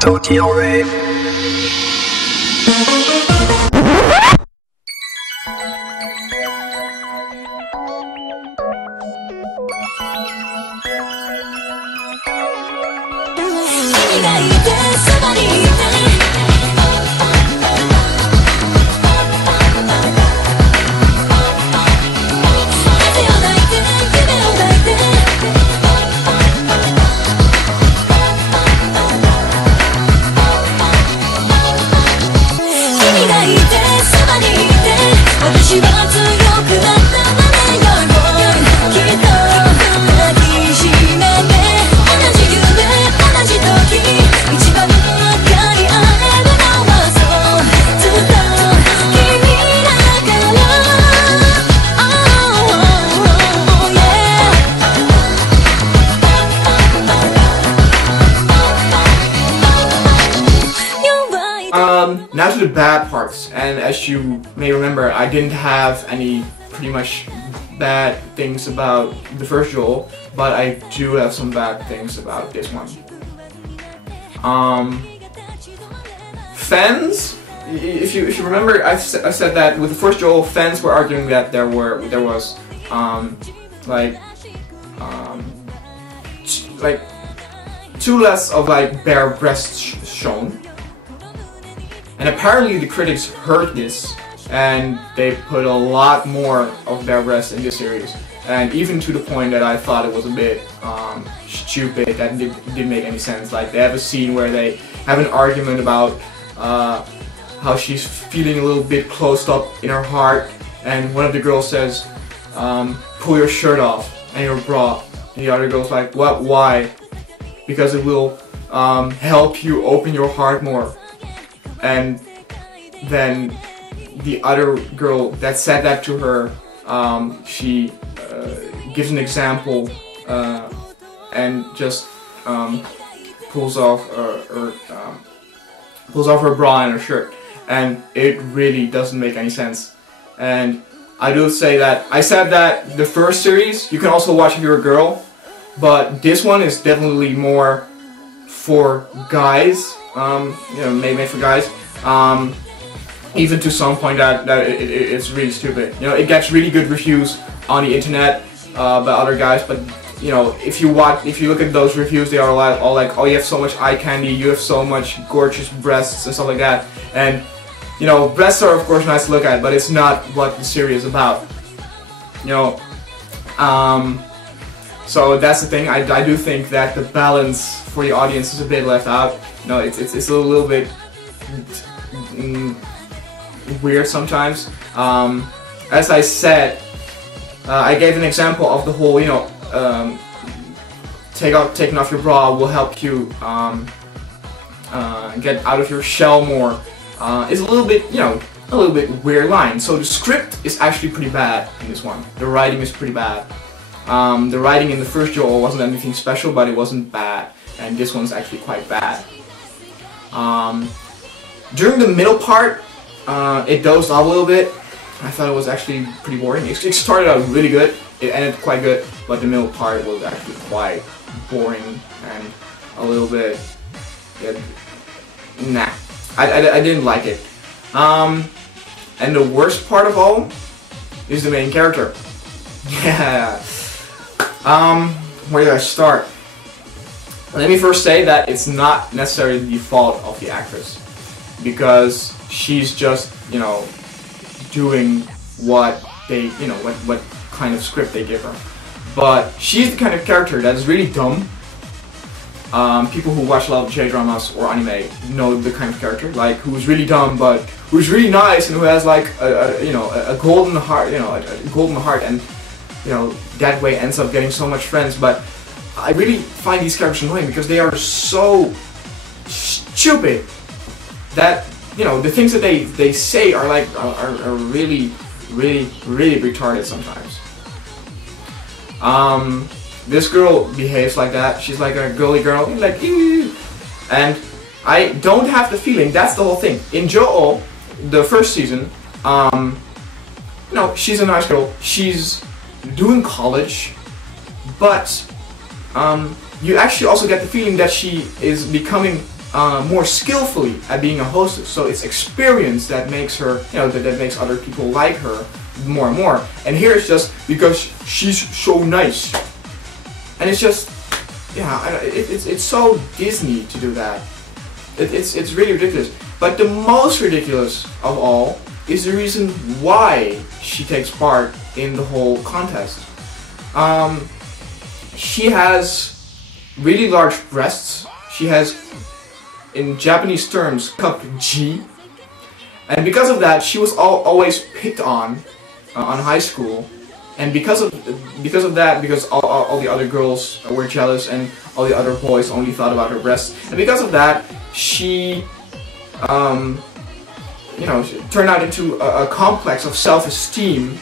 Tokyo Rave. Now to the bad parts, and as you may remember, I didn't have any pretty much bad things about the first Joel, but I do have some bad things about this one. Fans, if you remember, I said that with the first Joel, fans were arguing that there was too less of like bare breasts shown. And apparently the critics heard this, and they put a lot more of bare breasts in this series. And even to the point that I thought it was a bit stupid, that didn't make any sense. Like, they have a scene where they have an argument about how she's feeling a little bit closed up in her heart, and one of the girls says, pull your shirt off and your bra. And the other girl's like, what, why? Because it will help you open your heart more. And then the other girl that said that to her, she gives an example and just pulls off her bra and her shirt, and it really doesn't make any sense. And I do say that I said that the first series you can also watch if you're a girl, but this one is definitely more for guys. You know, made for guys. Even to some point that it's really stupid. You know, it gets really good reviews on the internet by other guys, but you know, if you look at those reviews, they are all like, oh, you have so much eye candy, you have so much gorgeous breasts and stuff like that. And you know, breasts are of course nice to look at, but it's not what the series is about. You know, so that's the thing. I do think that the balance for the audience is a bit left out. You know, it's a little bit weird sometimes. As I said, I gave an example of the whole, you know, taking off your bra will help you get out of your shell more. It's a little bit, you know, a little bit weird line. So the script is actually pretty bad in this one. The writing is pretty bad. The writing in the first Joel wasn't anything special, but it wasn't bad, and this one's actually quite bad. During the middle part, it dozed off a little bit. I thought it was actually pretty boring. It started out really good, it ended quite good, but the middle part was actually quite boring and a little bit, nah. I didn't like it. And the worst part of all is the main character. Yeah. Where do I start? Let me first say that it's not necessarily the fault of the actress, because she's just, you know, doing what they, you know, what kind of script they give her. But she's the kind of character that is really dumb. People who watch a lot of J-dramas or anime know the kind of character, like, who's really dumb but who's really nice and who has like a golden heart, you know, a golden heart, and you know, that way ends up getting so much friends. But I really find these characters annoying because they are so stupid that, you know, the things that they say are like are really retarded sometimes. This girl behaves like that. She's like a girly girl, like, eee. And I don't have the feeling, that's the whole thing. In Joel, the first season, you know, she's a nice girl. She's doing college, but you actually also get the feeling that she is becoming more skillfully at being a hostess. So it's experience that makes her, you know, that makes other people like her more and more. And here it's just because she's so nice. And it's just, yeah, it's so Disney to do that. It's really ridiculous. But the most ridiculous of all is the reason why she takes part in the whole contest. She has really large breasts. She has, in Japanese terms, cup G. And because of that, she was always picked on high school. And because of that, because all the other girls were jealous and all the other boys only thought about her breasts. And because of that, she, you know, she turned out into a complex of self-esteem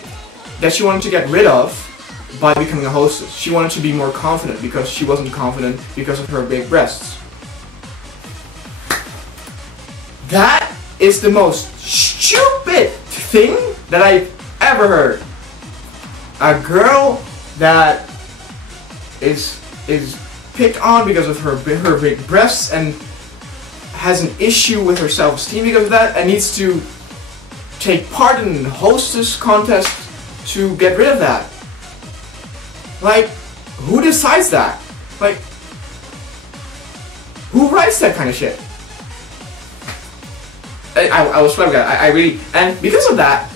that she wanted to get rid of by becoming a hostess. She wanted to be more confident because she wasn't confident because of her big breasts. That is the most stupid thing that I've ever heard. A girl that is picked on because of her big breasts and has an issue with her self-esteem because of that and needs to take part in the hostess contest to get rid of that. Like, who decides that? Like, who writes that kind of shit? I was flabbergasted. I really, and because of that,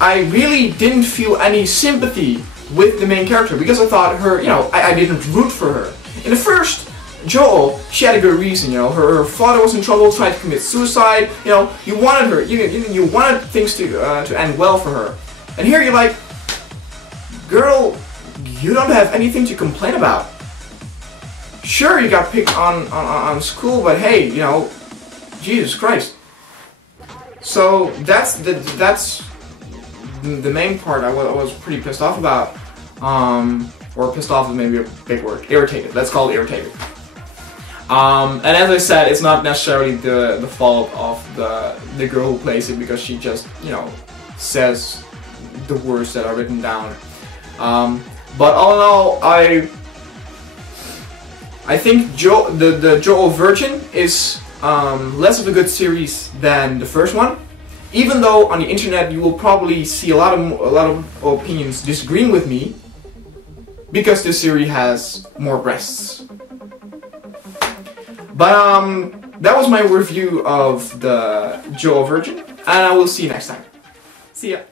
I really didn't feel any sympathy with the main character because I thought her, you know, I didn't root for her. In the first Joel, she had a good reason, you know, her father was in trouble, tried to commit suicide, you know, you wanted her, you wanted things to end well for her. And here you're like, girl, you don't have anything to complain about. Sure, you got picked on school, but hey, you know, Jesus Christ. So that's the main part I was pretty pissed off about. Or pissed off is maybe a big word. Irritated. Let's call it irritated. And as I said, it's not necessarily the fault of the girl who plays it because she just, you know, says the words that are written down. But all in all, I think the Joel Virgin is less of a good series than the first one. Even though on the internet you will probably see a lot of opinions disagreeing with me, because this series has more breasts. But that was my review of the Joel Virgin, and I will see you next time. See ya.